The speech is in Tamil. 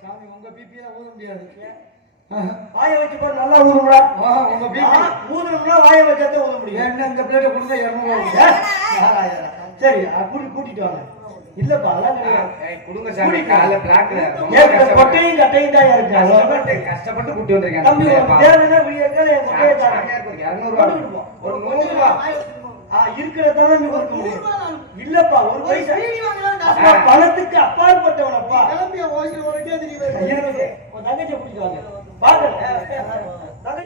சாமி உங்க பிபி ஊத முடியாது ஆஹா. வாய வச்சு பாரு, நல்லா ஊதும்டா. ஆஹா, உங்க ஊதணும்னா வாய வச்சாதான் ஊத முடியும் என்ன இந்த பிளேட்டை கொடுத்தா இரநூறு ஏ, நாராயணா. சரி அப்படி கூட்டிட்டு வாங்க. இல்லப்பா அதெல்லாம் கிடையாது. கொடுங்க பிளாக்ல கஷ்டப்பட்டு கொட்டையும் கட்டையும் தான் இருக்கு. கஷ்டப்பட்டு கஷ்டப்பட்டு கூட்டி வந்திருக்கேன். தம்பி தேவைன்னா கொட்டையை. தாரேன். ஒரு நூறு ரூபா. ஆ, இருக்கிறத தான் நீ கொடுக்க முடியும். இல்லப்பா ஒரு பைசா அப்பா பணத்துக்கு அப்பாற்பட்டவனப்பா. கிளம்பிய ஓசியில் உனக்கே தெரியும் உன் பாருங்க